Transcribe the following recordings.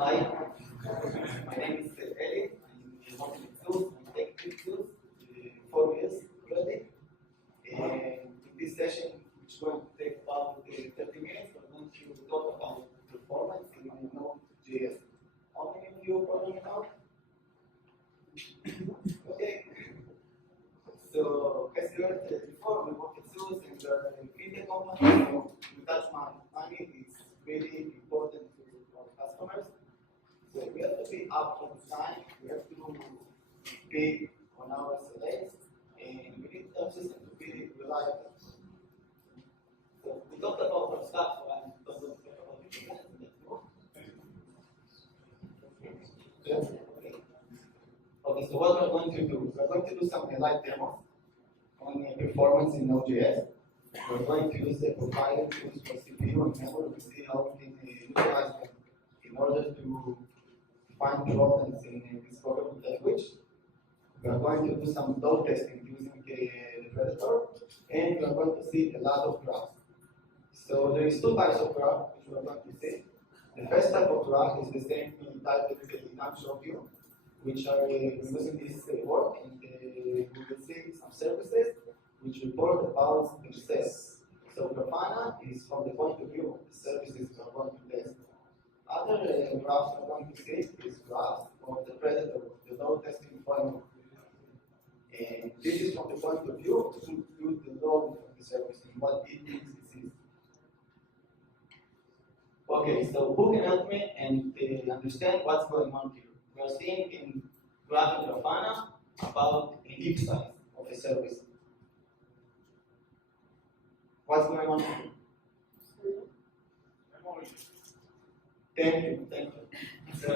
Hi, my name is Eli. I'm working in tools and technical tools 4 years already. And in this session, which is going to take about 30 minutes, we're going to talk about performance in Node.js. How many of you are programming now? Okay. So, as you heard before, we work with tools and in media companies, so that's my money is really important to our customers. So we have to be up on time, we have to be on our SLAs, and we need our system to be reliable. So we talked about our stuff, so I'm not going to talk about it again. Okay, so what we're going to do? We're going to do some live demos on performance in Node.js. We're going to use the provider tools for CPU and memory to see how we can utilize them in order to find problems in this programming language. We are going to do some load testing using the Predator, and we are going to see a lot of graphs. So there is two types of graph which we are going to see. The first type of graph is the same type that Heapdump showed you, which are using this work, and we will see some services which report about themselves. So Grafana is from the point of view of the services we are going to test. Other graphs we are going to see is graphs of the Predator, the load testing framework. And this is from the point of view to include the load of the service and what it means this is. Okay, so who can help me and understand what's going on here? We are seeing in graph in Grafana about a heap size of a service. What's going on here? Thank you. So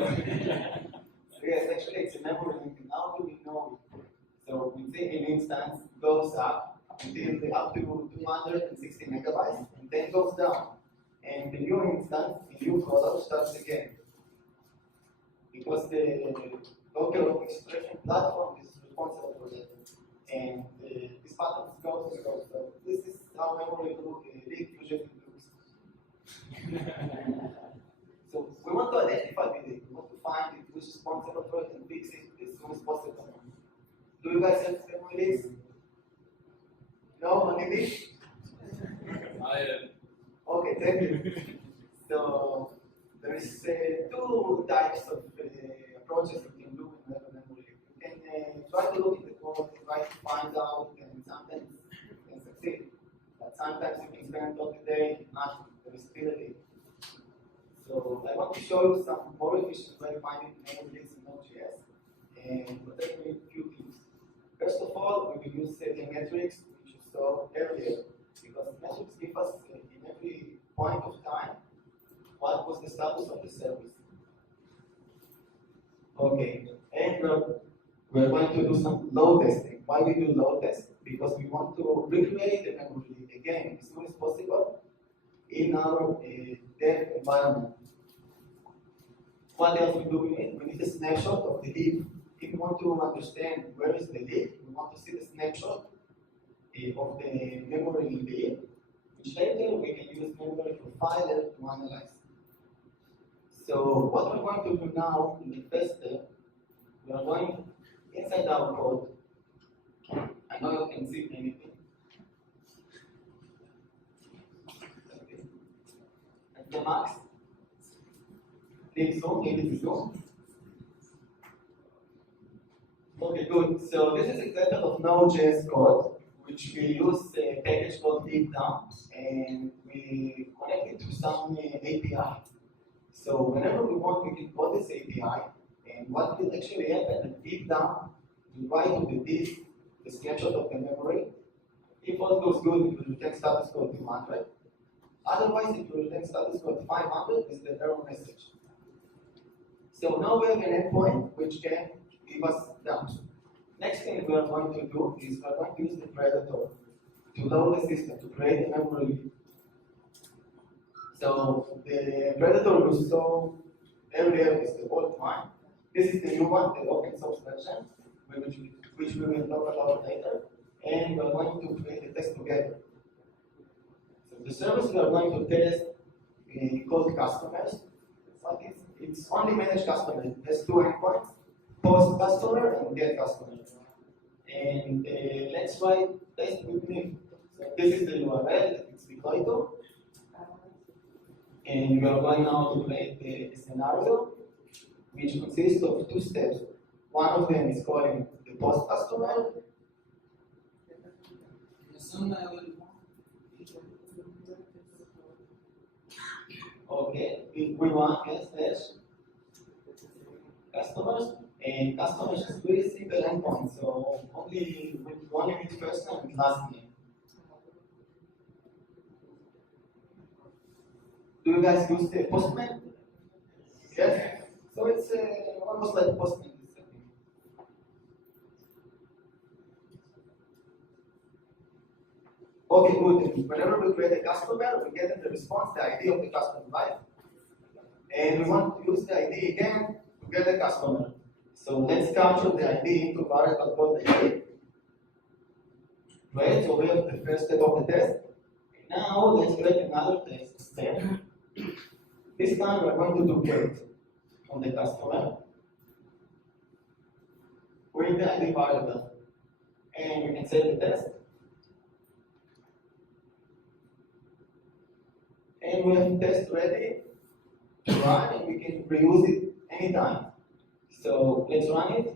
yes, actually it's a memory link. How do we know it? So we think an instance goes up until up to 260 megabytes and then goes down. And the new instance, the new color starts again. Because the local expression platform is responsible for that. And this pattern goes and goes. So this is how memory leak usually looks. So we want to identify the leak. We want to find it, who's responsible for it, and fix it as soon as possible. Do you guys have memory leaks? No, any leaks? I am. Okay, thank you. So there is two types of approaches you can do with memory. You can try to look at the code, try to find out, and sometimes you can succeed. But sometimes you can spend all the day nothing. There is still a leak. So I want to show you some more efficient way of finding memory leaks in Node.js, and we'll take a few things. First of all, we will use the metrics which you saw earlier, because metrics give us in every point of time what was the status of the service. Okay, and we're going to do some load testing. Why we do load test? Because we want to recreate the memory leak again as soon as possible in our dev environment. What else we do? We need a snapshot of the leak. If we want to understand where is the leak, we want to see the snapshot of the memory leak, which later we can use memory profiler to analyze. So what we're going to do now in the first step, we are going inside our code. I know you can see anything. Okay. At the max. Need to zoom. Okay, good. So this is an example of Node.js code, which we use a package called Heapdump, and we connect it to some API. So whenever we want, we can call this API, and what will actually happen at Heapdump, we write to the disk the snapshot of the memory. If all goes good, it will return status code 200. Otherwise, it will return status code 500 is the error message. So now we have an endpoint which can give us dumps. Next thing we are going to do is we are going to use the Predator to load the system, to create a memory leak. So the Predator we saw earlier is the old one. This is the new one, the open source version, which we will talk about later. And we are going to create a test together. So the service we are going to test called customers. What is it's only manage customer. It has two endpoints, post customer and get customer. And let's try test with me. So this is the URL that it's deployed to. And we are going now to create a scenario which consists of two steps. One of them is calling the post customer. Okay, we want slash customers, and customers is very simple endpoint, so only with first name and last name. Do you guys use the Postman? Yes. So it's almost like Postman. Okay, good. Whenever we create a customer, we get in the response the ID of the customer, right? And we want to use the ID again to get a customer. So let's capture the ID into variable called ID. Right, so we have the first step of the test. Now let's create another test step. This time we're going to do get on the customer with the ID variable. And we can save the test. And we have test ready to run, and we can reuse it anytime. So let's run it.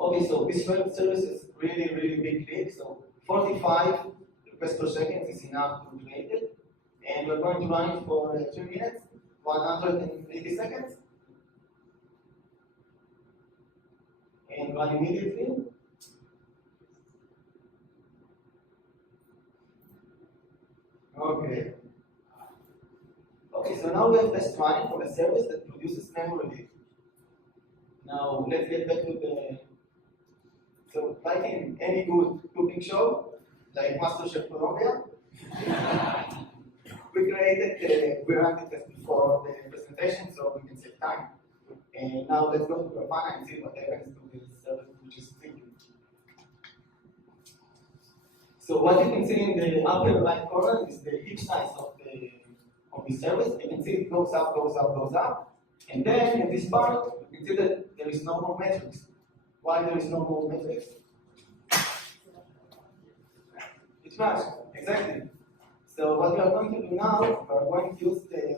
Okay, so this web service is really big lead. So 45 requests per second is enough to create it. And we're going to run it for 2 minutes, 180 seconds. And run immediately. Okay. Okay, so now we have test running for a service that produces memory lead. Now let's get back to the. So, like in any good cooking show, like MasterChef Colombia, we ran the test before the presentation so we can save time. And now let's go to Grafana and see what happens to the service which is thinking. So what you can see in the upper right corner is the heap size of the service. You can see it goes up, goes up, goes up. And then in this part, you can see that there is no more metrics. Why there is no more metrics? It crashed, exactly. So what we are going to do now, we are going to use the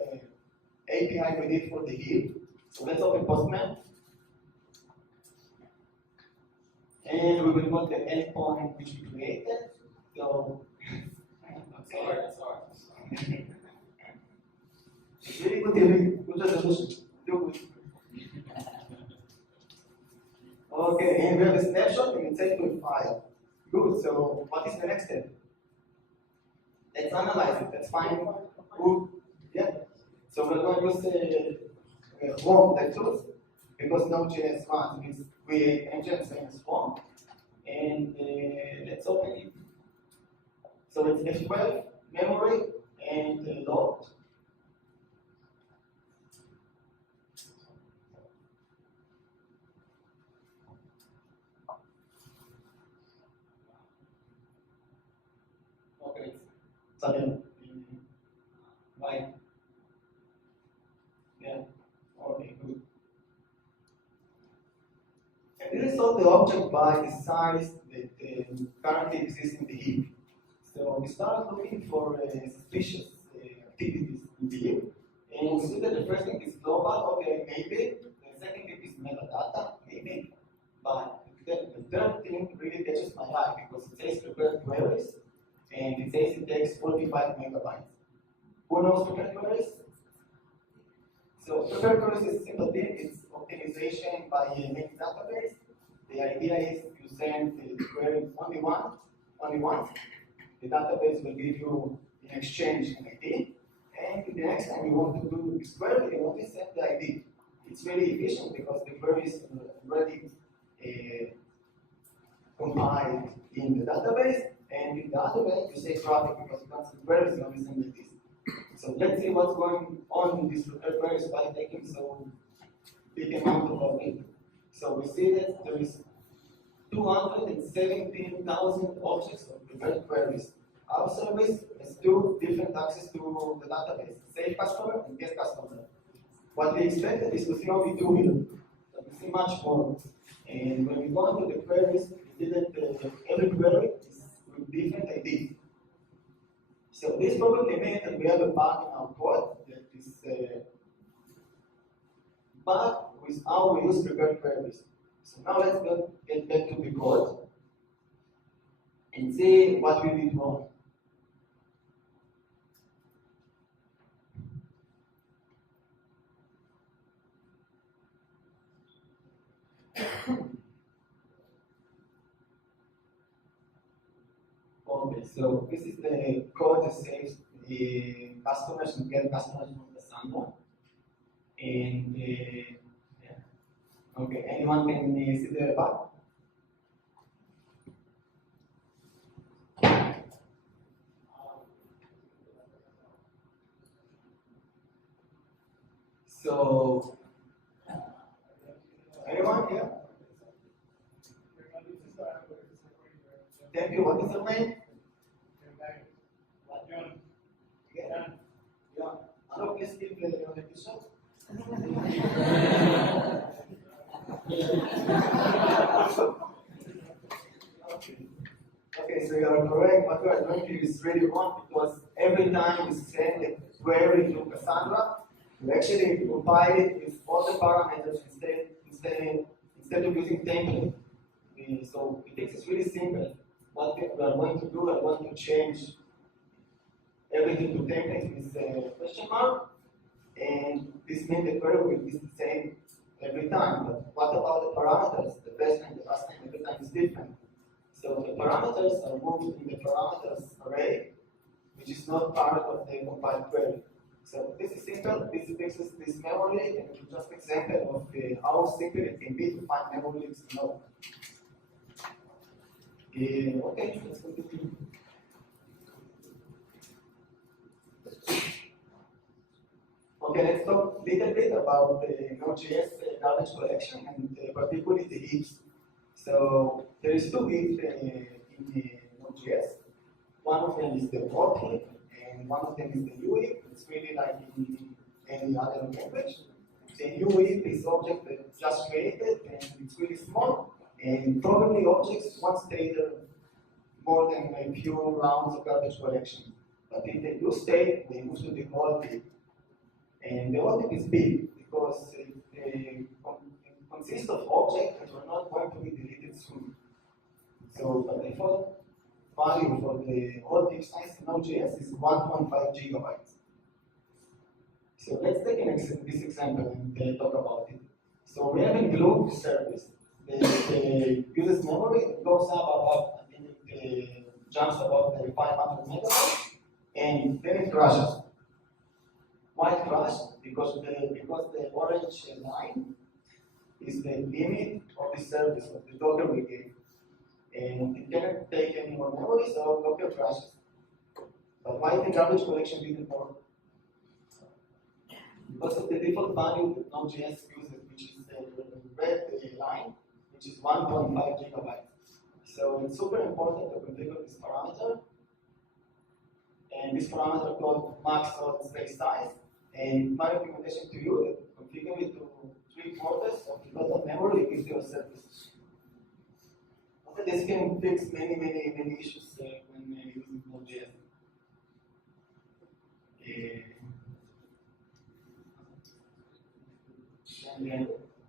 API we did for the heap. So let's open Postman. And we will put the endpoint which we created. So, Sorry. it's really good resolution. Do good. Okay, and we have a snapshot and it's set to a file. Good, so what is the next step? Let's analyze it, that's fine. Good, yeah. So we're going to use warm lectures because Node.js runs with create engine same as warm. And let's open it. So it's F12, memory, and load. Okay, sudden. Right. Yeah. Okay, good. And this is all the object by the size that currently exists in the heap. So we start looking for suspicious activities in the heap. And we see that the first thing is global, okay, maybe. The second thing is metadata, maybe. But the third thing really catches my eye because it says prepare queries, and it says it takes 45 megabytes. Who knows prepare queries? So prepare queries is a simple thing. It's optimization by a main database. The idea is you send the query only once. The database will give you in exchange an ID. And the next time you want to do this query, you only send the ID. It's very efficient because the query is already compiled in the database. And in the other way, you save traffic because you can't send queries, you only send the ID. So let's see what's going on in these prepare queries by taking so big amount of our data. So we see that there is 217,000 objects of prepared queries. Our service has two different access to the database, save customer and get customer. what we expected is to see only 2 here, but we see much more. And when we go into the queries, we didn't, every query is with different ID. So this probably means that we have a bug in our code that is bug with how we use prepared queries. So now let's get back to the code and see what we did wrong. Okay, so this is the code that saves the customers and get customers from the Cassandra. And yeah. Okay, anyone can see the bug? So, anyone here? Thank you. What is your name? What? Yeah. Yeah. Hello, please give your location. Okay, so you are correct. What we are doing here is really wrong because every time we send a query to Cassandra, we actually compile it with all the parameters instead of using template. So it is really simple. What we are going to do, we are going to change everything to template with a question mark, and this means the query will be the same every time. But what about the parameters? The first name, the last name, every time is different. So the parameters are moved in the parameters array, which is not part of the compiled query. So this is simple. This fixes this memory leak, and it's just an example of how simple it can be to find memory leaks in Node. Okay, let's continue. Okay, let's talk a little bit about the Node.js garbage collection and particularly the heaps. So there is 2 heaps in Node.js. One of them is the work heap, and one of them is the new heap. It's really like in any other language. The new heap is object that's just created, and it's really small. And probably objects won't stay there more than a few rounds of garbage collection. But if they do stay, they move to the whole heap. And the whole heap is big because it consists of objects that are not going to be deleted soon. So the default value for the whole heap size in Node.js is 1.5 gigabytes. So let's take this example and talk about it. So we have a glue service. The user's memory goes up above, I think it jumps about 500 megabytes, and then it crashes. Why it crashed? Because the orange line is the limit of the service of the Docker we gave. And it cannot take any more memory, so Docker crashes. But why the garbage collection didn't work? Because of the default value that Node.js uses, which is the red line, which is 1.5 gigabytes. So it's super important to configure this parameter. And this parameter called max space size. And my recommendation to you is configure it to 3/4 of the total memory with your service. Okay, this can fix many issues when using Node.js.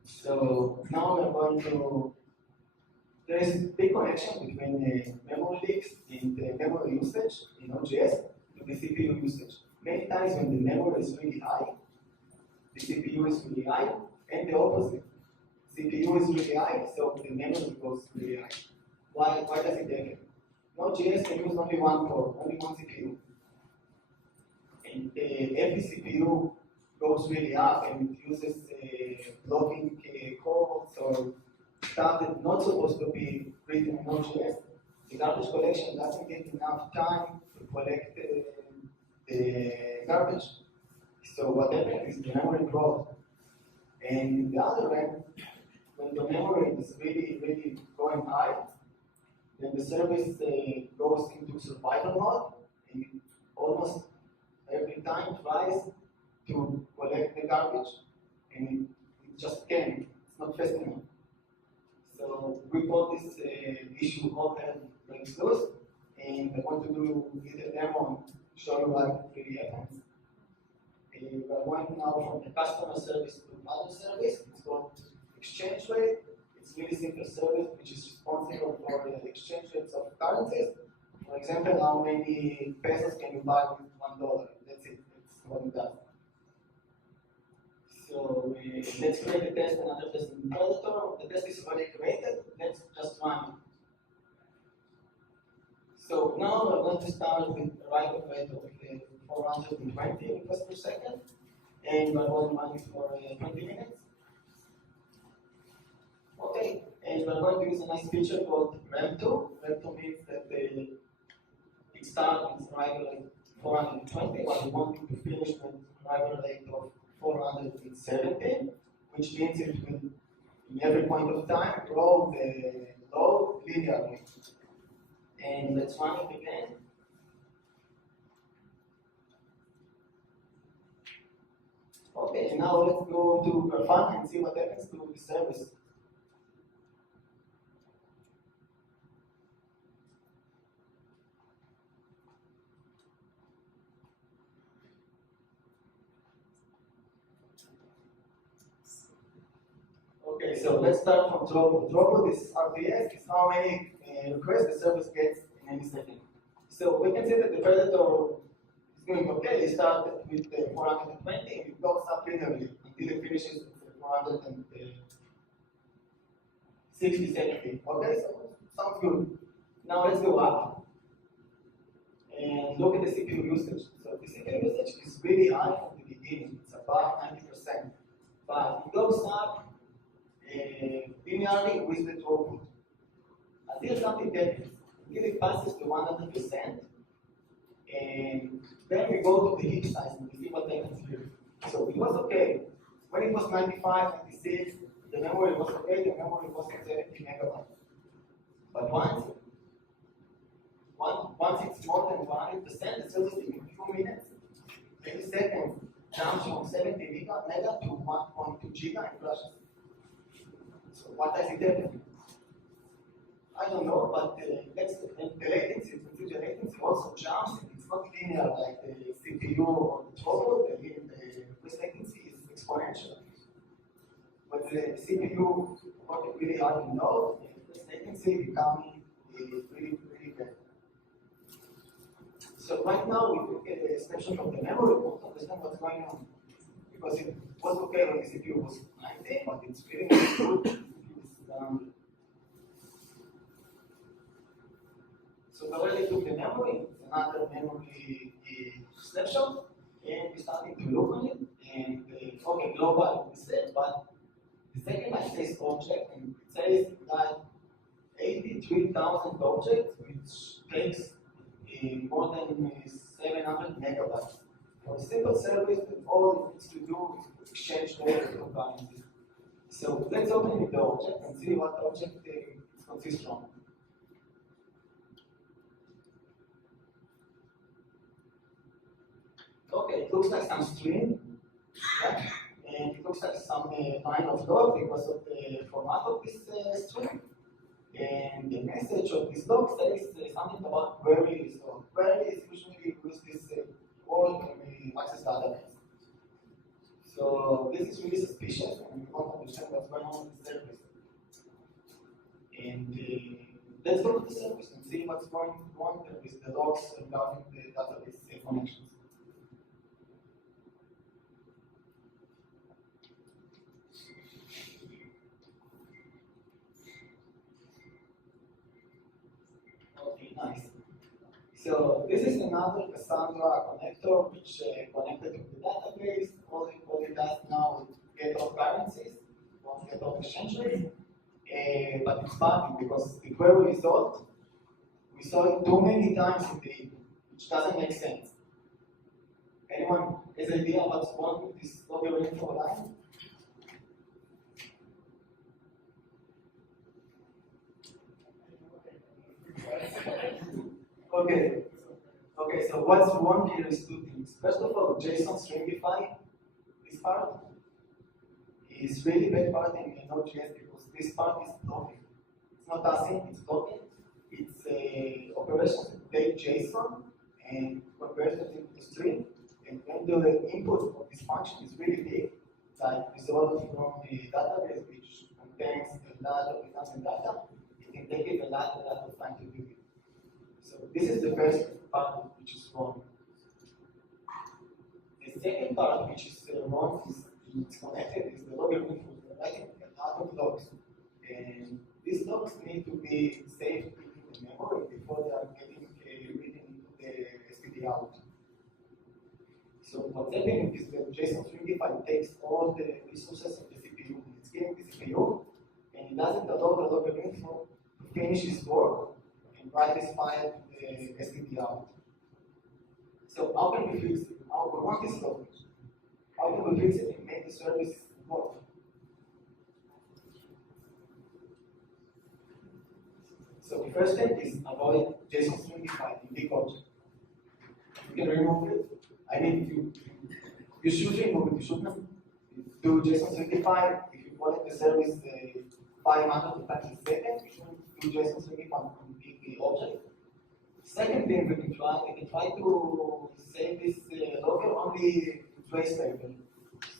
So now we're going to, there is a big connection between memory leaks and memory usage in Node.js to the CPU usage. Many times when the memory is really high, the CPU is really high, and the opposite. CPU is really high, so the memory goes really high. Why does it happen? Node.js can use only one core, only one CPU. And every CPU goes really up and it uses blocking codes or stuff that's not supposed to be written in Node.js. The garbage collection doesn't get enough time to collect the garbage. So what happens is the memory grows. And the other end, when the memory is really going high, then the service goes into survival mode and it almost every time tries to collect the garbage. and it just came. It's not fast enough. So we call this issue overhead breaks loose, and I want to do a demo and show you how it really happens. We are going now from the customer service to other service. It's called exchange rate. It's really simple service which is responsible for the exchange rates of currencies. For example, how many pesos can you buy with $1? That's it. That's what it does. So let's create a test, another test in Predator. The test is already created. Let's just run it. So now we're going to start with a write-up rate of 420 requests per second, and we're going to run it for 20 minutes. Okay, and we're going to use a nice feature called rem2. Rem2 means that it starts with arrival rate 420, while we want it to finish with arrival rate of 417, which means it will, in every point of time, grow the load linearly. And let's run it again. Okay, and now let's go to Grafana and see what happens to the service. Okay, so let's start from throughput. Throughput is RPS, is how many requests the service gets in any second. So we can see that the Predator is doing okay. It started with 420 and it goes up linearly until it finishes at 460 seconds. Okay, so sounds good. Now let's go up and look at the CPU usage. So the CPU usage is really high from the beginning. It's about 90%. But it goes up linearly with the throughput. Until something happens, until it passes to 100%, and then we go to the heap size and we see what happens here. So it was okay. When it was 95, 96, the memory was okay, the memory was at 70 megabytes. But once it's more than 100%, the service in a few minutes, 30 seconds, jumps from 70 mega to 1.2 giga and crashes. So what does it happen? I don't know, but the latency, the computer latency also jumps, and it's not linear like the CPU or the throughput. The request latency is exponential. But the CPU working really hard in Node, the request latency becoming really bad. So right now we look at the snapshot of the memory to understand what's going on. Because it was okay when the CPU was 90, but it's really not good. So we already took the memory, another memory snapshot, and we started to look on it, and okay, global is set, but the second line says object, and it says that 83,000 objects, which takes more than 700 megabytes. For a simple service, all it needs to do is exchange data to currency. So let's open the object and see what object it consists from. Okay, it looks like some string, yeah? And it looks like some line of log because of the format of this string. And the message of this log says something about queries. So queries usually use this word when we access database. So this is really suspicious, and we want to understand what's going on with the service. And let's go to the service and see what's going on with the logs regarding the database connections. Okay, nice. So this is another Cassandra connector which connected to the database. All it does now is get off currencies, won't get off exchange rates. But it's bugging because the query result, we saw it too many times in the input, which doesn't make sense. Anyone has an idea what's wrong with this logger info line? Okay, so what's wrong here is two things. First of all, JSON stringify this part. is really bad part in Node.js because this part is blocking. It's not async, it's blocking. It's operations that take JSON and convert it into string. And when the input of this function is really big, like result from the database which contains a lot of redundant data, it can take it a lot of time to do it. So this is the first part which is wrong. The second part which is wrong is it's connected is the logger info. We're writing a lot of logs. And these logs need to be saved into the memory before they are getting written into the std out. So what's happening is that JSON stringify takes all the resources of the CPU. It's getting the CPU, and it doesn't allow the logger info to finish its work and write this file to the std out. So how can we fix it? How we want this log? How can we fix it and make the service work? So the first step is avoid JSON stringify in big object. You can remove it. I mean, you should remove it. You shouldn't do JSON stringify. If you call it the service 500 times a second, you shouldn't do JSON stringify on big object. Second thing we can try to save this logger only to trace level.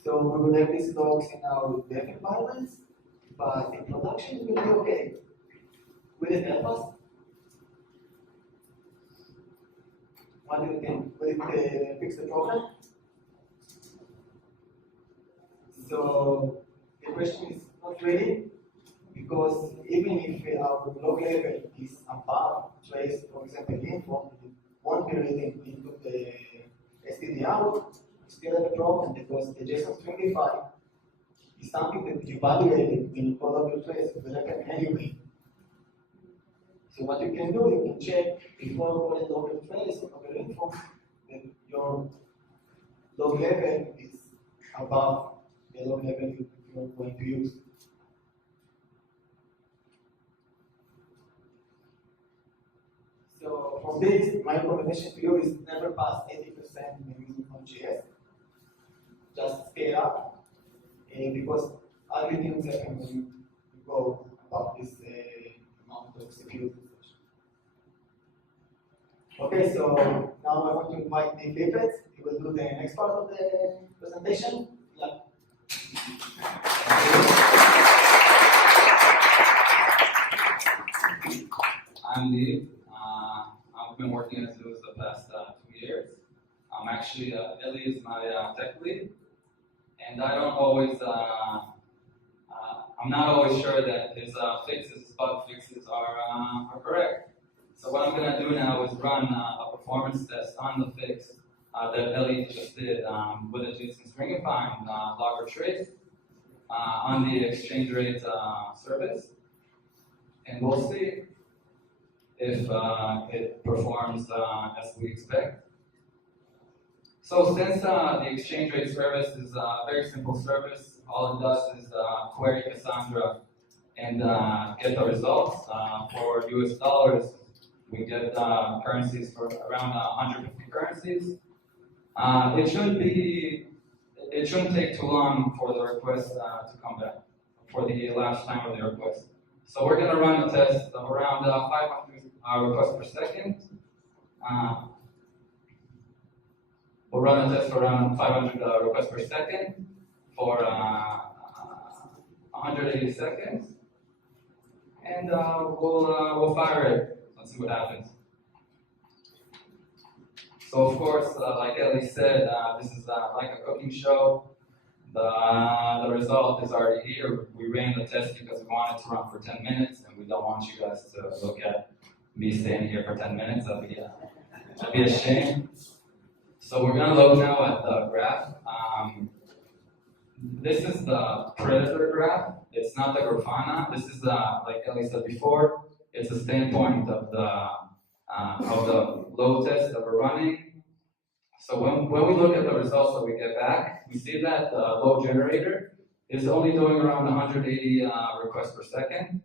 So we will have these logs in our dev environments, but in production it will be okay. Will it help us? What do you think? Will it fix the problem? So the question is not really, because even if our log level is above trace, for example, info, it won't be written into the std out, we still have a problem because the JSON stringify is something that you evaluated when you call up your trace, it will happen anyway. So what you can do, you can check before calling logger trace or logger info that your log level is above the log level you're going to use. So from this, my recommendation to you is never pass 80% when using Node.js. Just scale up, because ugly things happen when you go about this amount of CPU. Okay, so now I want to invite Nick Lippert. He will do the next part of the presentation. Yeah. I'm Nick. I've been working at Zeus the past 2 years. I'm actually, Eli is my tech lead, and I don't always, I'm not always sure that his bug fixes are correct. So what I'm going to do now is run a performance test on the fix that Eli just did with a JSON stringifying logger trace on the exchange rate service, and we'll see if it performs as we expect. So since the exchange rate service is a very simple service, all it does is query Cassandra and get the results. For US dollars, we get currencies for around 150 currencies. It shouldn't take too long for the request to come back, for the elapsed time of the request. So we're going to run a test of around 500 requests per second. We'll run a test for around 500 requests per second for 180 seconds, and we'll fire it. Let's see what happens. So of course, like Eli said, this is like a cooking show. The result is already here. We ran the test because we wanted to run for 10 minutes, and we don't want you guys to look at me standing here for 10 minutes. That'd be a shame. So we're going to look now at the graph. This is the predator graph. It's not the Grafana. This is, like Eli said before, it's a standpoint of the load test that we're running. So when we look at the results that we get back, we see that the load generator is only doing around 180 requests per second,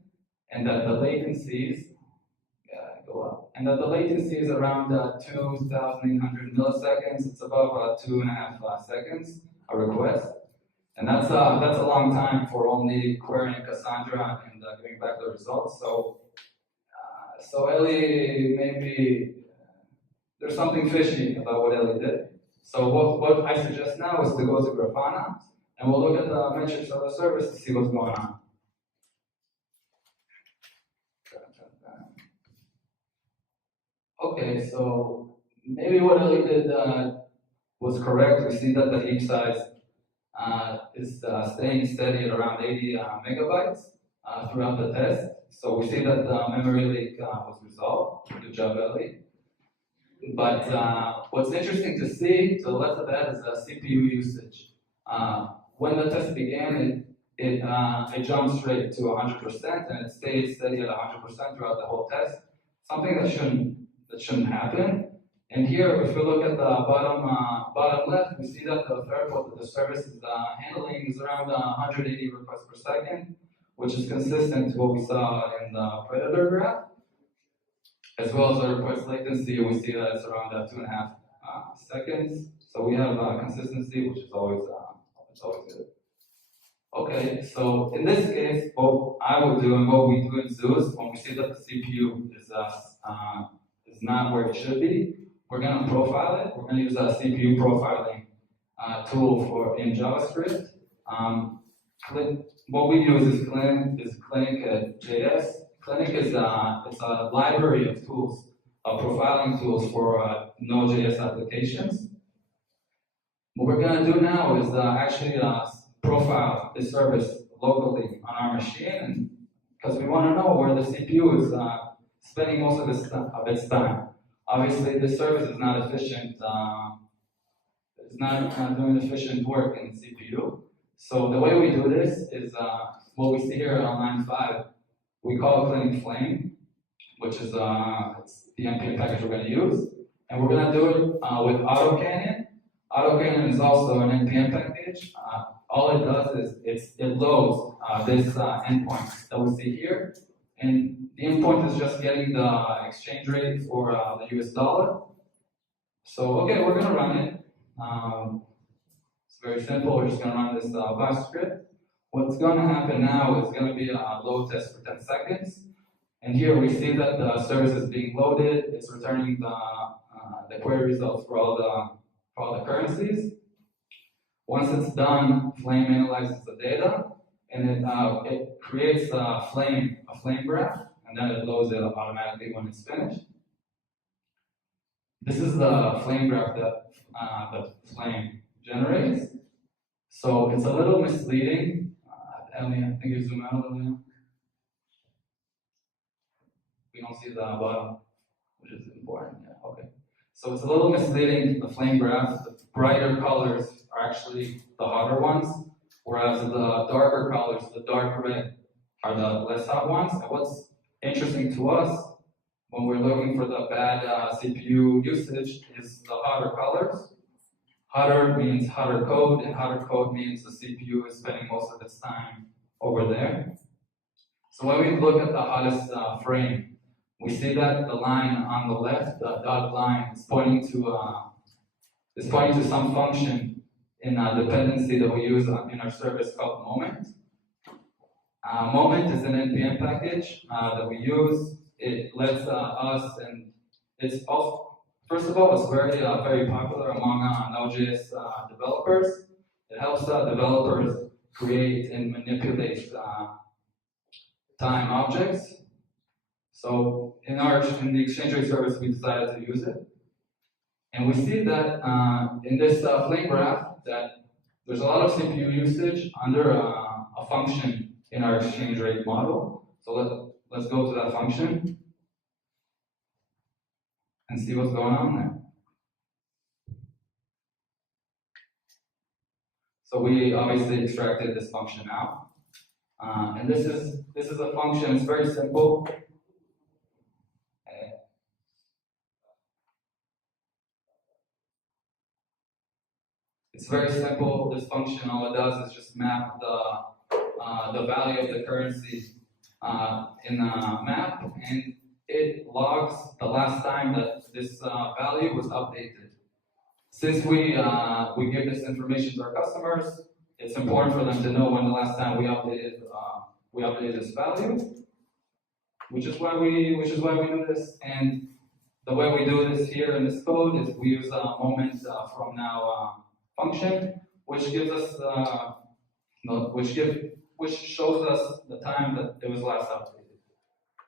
and that the latencies go up, and that the latency is around 2,800 milliseconds. It's above 2.5 seconds a request. And that's a long time for only querying Cassandra and giving back the results. So Ellie, maybe there's something fishy about what Ellie did. So what I suggest now is to go to Grafana, and we'll look at the metrics of the service to see what's going on. Okay, so maybe what Ellie did was correct. We see that the heap size is staying steady at around 80 megabytes throughout the test. So we see that the memory leak was resolved. Good job, Ellie. But what's interesting to see to the left of that is CPU usage. When the test began, it jumped straight to 100%, and it stayed steady at 100% throughout the whole test. Something that shouldn't happen. And here, if we look at the bottom left, we see that the throughput that the service is handling is around 180 requests per second, which is consistent to what we saw in the predator graph. As well as the request latency, we see that it's around 2.5 seconds. So we have consistency, which is always good. Okay, so in this case, what I would do and what we do in Zeus, when we see that the CPU is not where it should be, we're going to profile it. We're going to use a CPU profiling tool in JavaScript. What we use is Cliniq.js. Cliniq is it's a library of tools, profiling tools for Node.js applications. What we're going to do now is actually profile this service locally on our machine, because we want to know where the CPU is spending most of its time. Obviously, this service is not efficient. It's not doing efficient work in the CPU. So the way we do this is what we see here on line 5. We call it Cliniq Flame, which is it's the npm package we're going to use, and we're going to do it with autocannon. Autocannon is also an npm package. All it does is it loads this endpoint that we see here, and the endpoint is just getting the exchange rate for the US dollar. So okay, we're going to run it. It's very simple. We're just going to run this bash script. What's going to happen now is going to be a load test for 10 seconds. And here we see that the service is being loaded. It's returning the query results for all the currencies. Once it's done, Flame analyzes the data, and it creates a flame graph, and then it loads it automatically when it's finished. This is the flame graph that the Flame generates. So it's a little misleading. Ellie, I think you zoom out a little bit. We don't see the bottom, which is important. Yeah, okay. So it's a little misleading, the flame graph. The brighter colors are actually the hotter ones, whereas the darker colors, the dark red, are the less hot ones. And what's interesting to us when we're looking for the bad CPU usage is the hotter colors. Hotter means hotter code, and hotter code means the CPU is spending most of its time over there. So when we look at the hottest frame, we see that the line on the left, the dotted line, is pointing to some function in a dependency that we use in our service called moment. Moment is an npm package that we use. It lets us, and it's also, first of all, it's very popular among Node.js developers. It helps developers create and manipulate time objects. So in the exchange rate service, we decided to use it. And we see that in this flame graph that there's a lot of CPU usage under a function in our exchange rate model. So let's go to that function and see what's going on there. So we obviously extracted this function out. And this is a function, it's very simple. It's very simple. This function, all it does is just map the value of the currency in the map, and it logs the last time that this value was updated. Since we give this information to our customers, it's important for them to know when the last time we updated this value, which is why we do this. And the way we do this here in this code is we use a moment from now function, which gives us which shows us the time that it was last updated.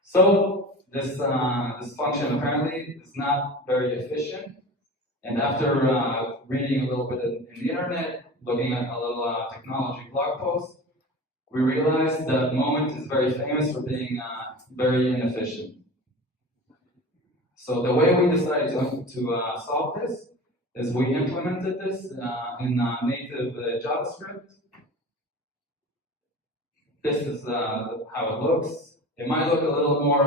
So this function apparently is not very efficient. And after reading a little bit in the internet, looking at a little technology blog post, we realized that moment is very famous for being very inefficient. So the way we decided to solve this is we implemented this in native JavaScript. This is how it looks. It might look a little more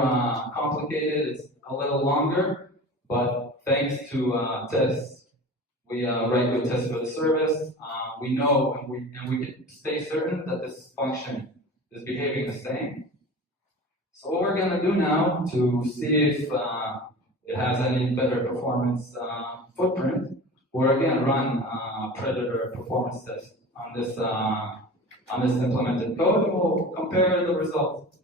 complicated, it's a little longer, but thanks to tests, we write good tests for the service. We know and we can stay certain that this function is behaving the same. So what we're going to do now to see if it has any better performance footprint, we're again run Predator performance test on this implemented code, and we'll compare the results.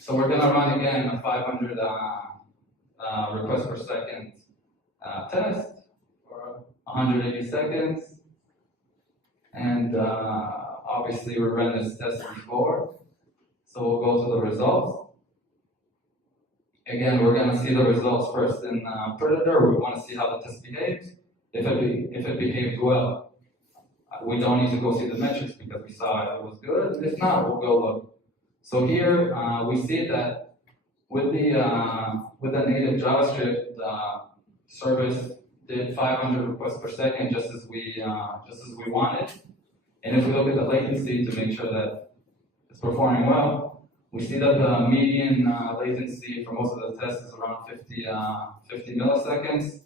So we're going to run again a 500 requests per second test for 180 seconds, and obviously we ran this test before, so we'll go to the results. Again, we're going to see the results first in Predator. We want to see how the test behaves. If it behaved well, we don't need to go see the metrics because we saw it was good. If not, we'll go look. So here we see that with the native JavaScript service did 500 requests per second, just as we wanted. And if we look at the latency to make sure that it's performing well, we see that the median latency for most of the tests is around 50 milliseconds,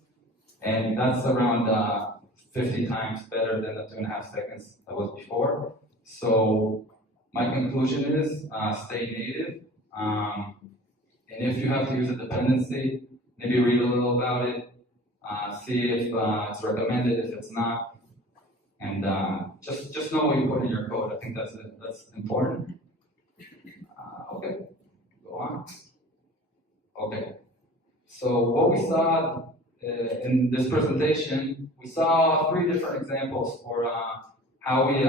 and that's around 50 times better than the 2.5 seconds that was before. So my conclusion is stay native. And if you have to use a dependency, maybe read a little about it, see if it's recommended, if it's not, and just know what you put in your code. I think that's important. Okay, go on. Okay, so what we saw in this presentation, we saw 3 different examples for how we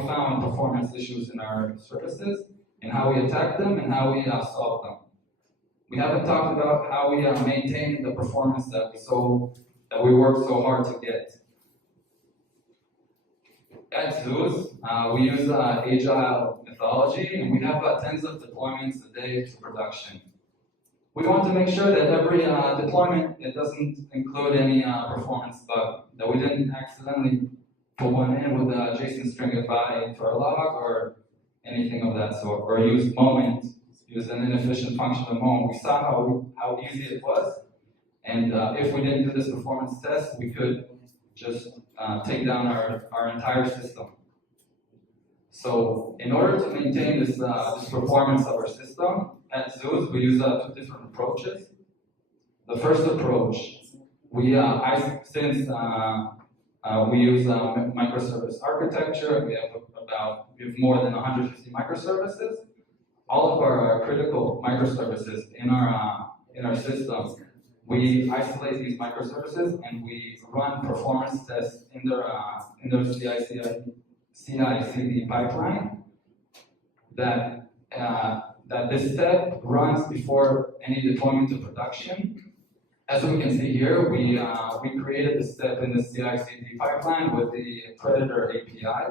found performance issues in our services, and how we attacked them, and how we solved them. We haven't talked about how we maintain the performance that we worked so hard to get. At Zeus, we use agile methodology, and we have tens of deployments a day to production. We want to make sure that every deployment, it doesn't include any performance bug, that we didn't accidentally put one in with a JSON stringify into our log or anything of that sort, or use moment, use an inefficient function of moment. We saw how easy it was, and if we didn't do this performance test, we could just take down our entire system. So in order to maintain this performance of our system, at Zeus we use 2 different approaches. The first approach, we use microservice architecture. We have more than 150 microservices. All of our critical microservices in our system, we isolate these microservices and we run performance tests in their CI/CD pipeline. That this step runs before any deployment to production. As we can see here, we created this step in the CI/CD pipeline with the Predator API,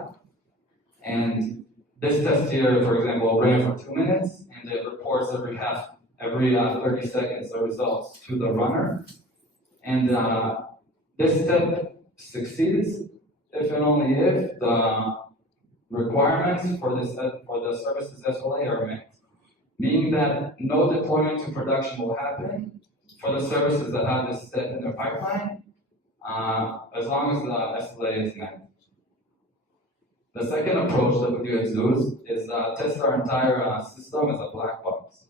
and this test here, for example, ran for 2 minutes, and it reports every 30 seconds the results to the runner. And this step succeeds if and only if the requirements for the service's SLA are met, meaning that no deployment to production will happen for the services that have this step in their pipeline, as long as the SLA is met. The second approach that we do at Zeus is test our entire system as a black box.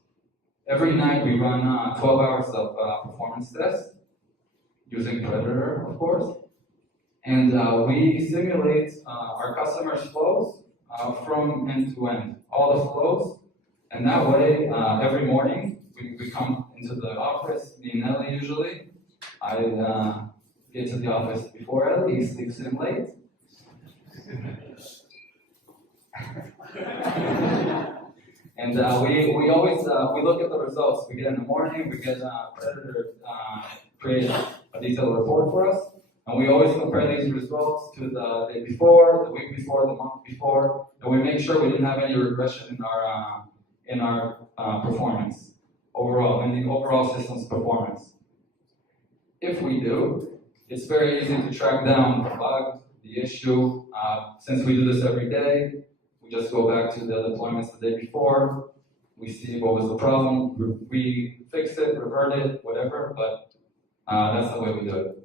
Every night we run 12 hours of performance tests, using Predator, of course. And we simulate our customers' flows from end to end, all the flows. And that way, every morning, we come into the office, me and Ellie usually. I get to the office before Ellie, he sleeps in late. And we always we look at the results. We get in the morning, we get Predator create a detailed report for us, and we always compare these results to the day before, the week before, the month before, and we make sure we didn't have any regression in our performance overall, in the overall system's performance. If we do, it's very easy to track down the bug, the issue. Since we do this every day, we just go back to the deployments the day before. We see what was the problem, we fix it, revert it, whatever, but that's the way we do it.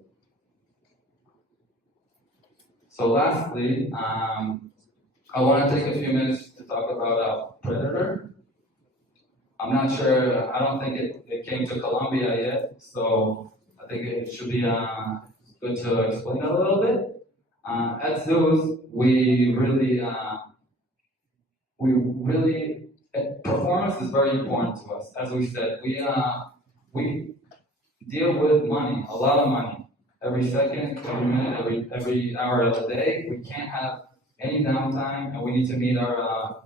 So lastly, I want to take a few minutes to talk about Predator. I'm not sure, I don't think it came to Colombia yet, so I think it should be good to explain a little bit. At Zeus, we really, performance is very important to us. As we said, we deal with money, a lot of money. Every second, every minute, every hour of the day, we can't have any downtime, and we need to meet our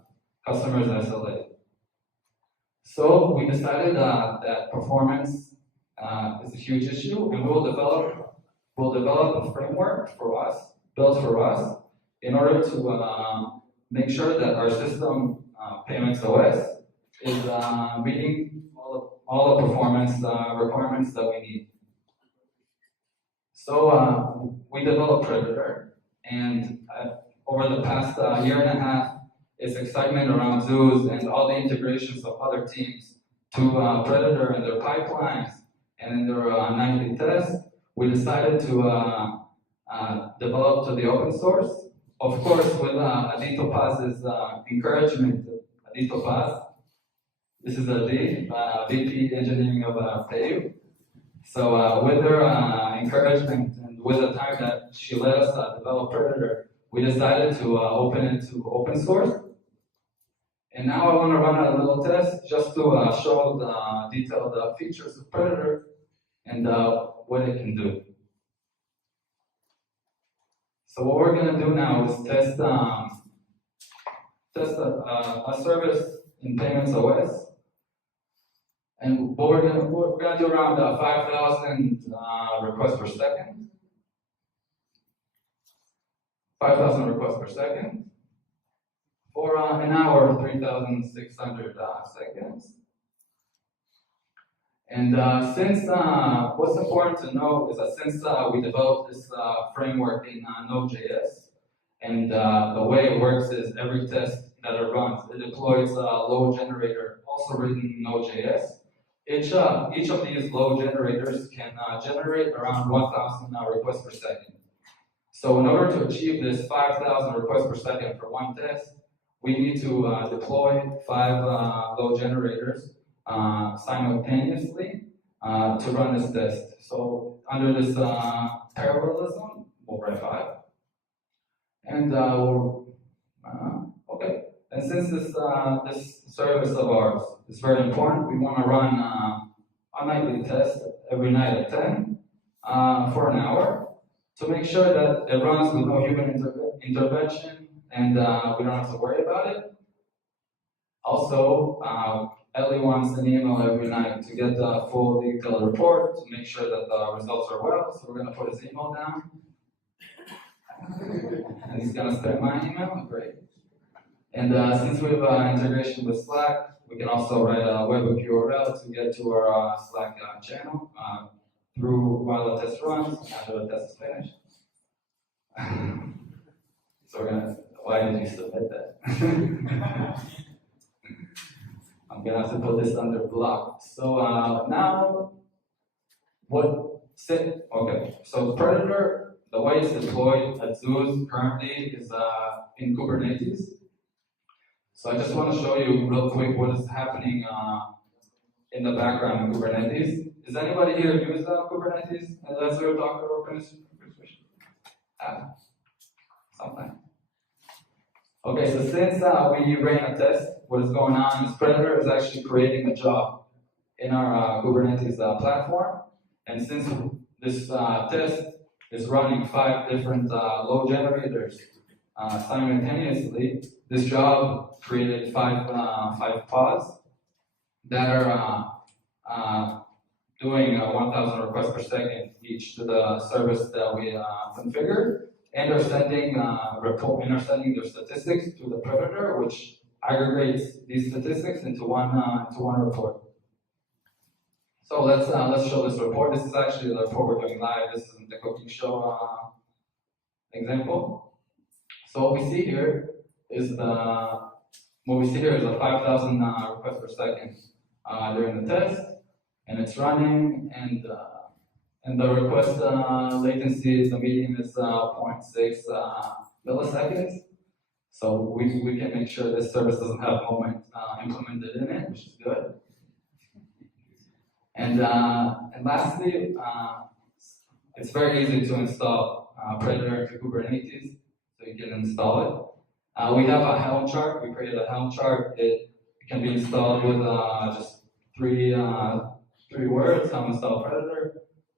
customers' SLA. So we decided that performance is a huge issue, and we'll develop a framework for us, built for us, in order to make sure that our system, Payments OS, is meeting all the performance requirements that we need. So we developed Predator, and over the past year and a half, it's excitement around Zeus and all the integrations of other teams to Predator and their pipelines and in their nightly tests. We decided to develop to the open source. Of course, with Adito Paz's encouragement. Adito Paz, this is Adi, VP Engineering of PAU. So with her encouragement and with the time that she let us develop Predator, we decided to open it to open source. And now I want to run a little test just to show the detailed features of Predator and what it can do. So what we're going to do now is test a service in Payments OS. And what we're gonna do around 5,000 requests per second. 5,000 requests per second for an hour, 3,600 seconds. And since what's important to know is that since we developed this framework in Node.js, and the way it works is every test that it runs, it deploys a load generator, also written in Node.js. Each of these load generators can generate around 1,000 requests per second. So in order to achieve this 5,000 requests per second for one test, we need to deploy 5 load generators simultaneously to run this test. So under this parallelism, we'll write 5. And okay. And since this service of ours is very important, we want to run a nightly test every night at 10 for an hour to make sure that it runs with no human intervention and we don't have to worry about it. Also, Ellie wants an email every night to get the full detailed report to make sure that the results are well. So we're going to put his email down. And he's going to spam my email. Great. And since we have integration with Slack, we can also write a webhook URL to get to our Slack channel through while the test runs, after the test is finished. So we're gonna, why did you submit that? I'm gonna have to put this under block. So now, okay, so Predator, the way it's deployed at Zeus currently is in Kubernetes. So I just want to show you real quick what is happening in the background in Kubernetes. Does anybody here use Kubernetes as a Docker organization? Something. Okay, so since we ran a test, what is going on is Predator is actually creating a job in our Kubernetes platform. And since this test is running 5 different load generators simultaneously, this job created 5 pods that are doing 1,000 requests per second each to the service that we configured, and are sending their statistics to the Predator, which aggregates these statistics into one report. So let's show this report. This is actually the report we're doing live. This isn't the cooking show example. So what we see here is the 5,000 requests per second during the test, and it's running, and the request latency, the median is 0.6 milliseconds. So we can make sure this service doesn't have moment implemented in it, which is good. And lastly, it's very easy to install Predator to Kubernetes, so you can install it. We have a Helm chart. We created a Helm chart. It can be installed with just three words: Helm install Predator.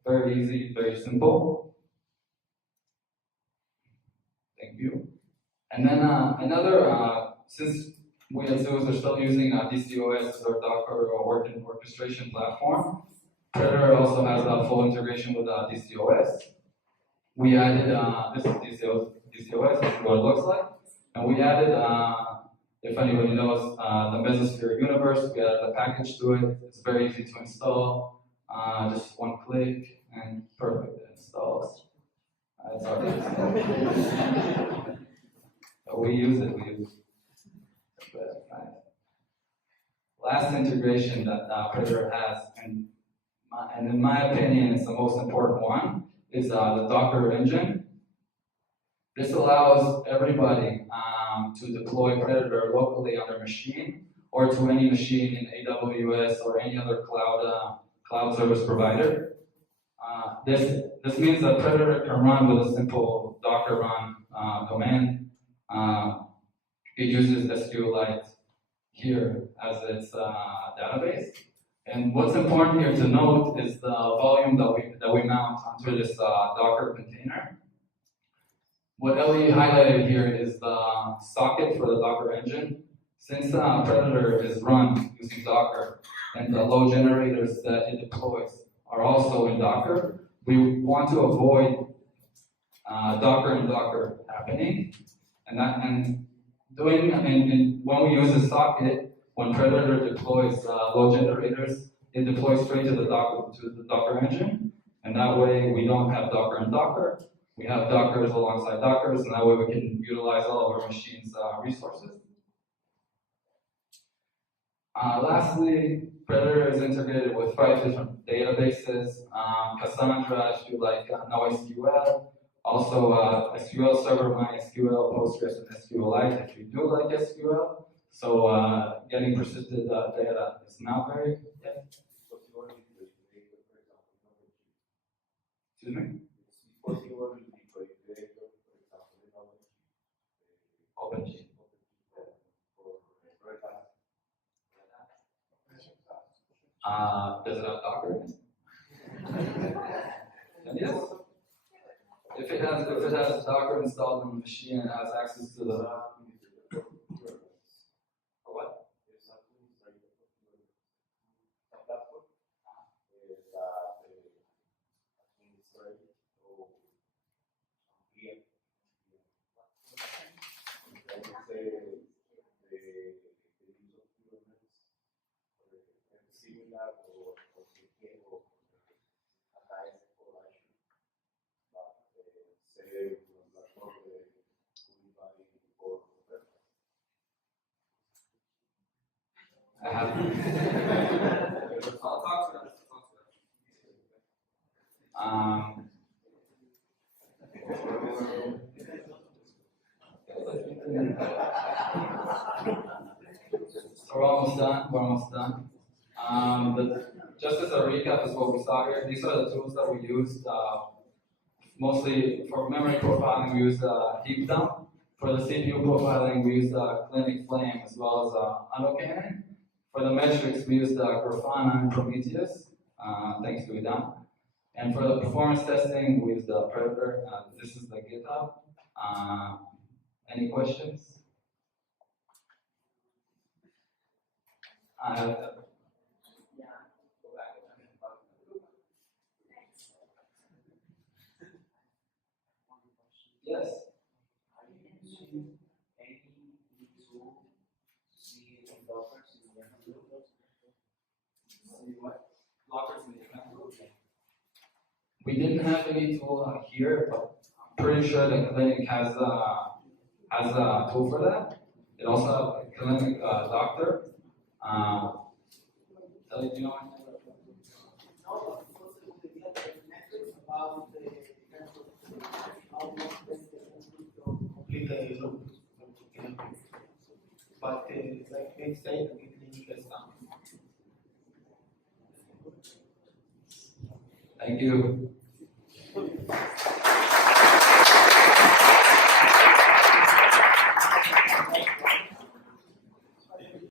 Very easy, very simple. Thank you. And then since we as Zoos are still using DCOS as our Docker or orchestration platform, Predator also has a full integration with DCOS. We added, this is DCOS, this is what it looks like. And we added, if anybody knows, the Mesosphere universe, we added a package to it. It's very easy to install, just one click, and perfect, it installs. It's hard to install. But we use it. Last integration that Predator has, and in my opinion, it's the most important one, is the Docker engine. This allows everybody to deploy Predator locally on their machine, or to any machine in AWS or any other cloud service provider. This means that Predator can run with a simple Docker run command. It uses SQLite here as its database. And what's important here to note is the volume that we mount onto this Docker container. What Ellie highlighted here is the socket for the Docker engine. Since Predator is run using Docker and the load generators that it deploys are also in Docker, we want to avoid Docker and Docker happening. And when we use the socket, when Predator deploys load generators, it deploys straight to the Docker engine, and that way we don't have Docker and Docker. We have Dockers alongside Dockers, and that way we can utilize all of our machine's resources. Lastly, Predator is integrated with 5 different databases. Cassandra, if you like NoSQL. Also, SQL Server, MySQL, Postgres, and SQLite if you do like SQL. So getting persisted data is not very. Yeah. Excuse me? OpenG. Does it have Docker? Yes. If it has Docker installed on the machine and has access to the what? I have. I'll talk to them. So we're almost done. Just as a recap is what we saw here. These are the tools that we used Mostly for memory profiling, we use Heapdump. For the CPU profiling, we use Cliniq Flame as well as autocannon. For the metrics, we use Grafana and Prometheus, thanks to Heapdump. And for the performance testing, we use the Predator. This is the GitHub. Any questions? I have Yes. Are you using any tool to see blockers in the event loop? See what? Blockers in the event loop. We didn't have any tool here, but I'm pretty sure that Cliniq has a tool for that. It also has a Cliniq doctor. Ellie, do you know anything about that? No, but it's also to get the metrics about the event loop, how long does the event loop to complete the loop. But like they say, we need to stop. Thank you.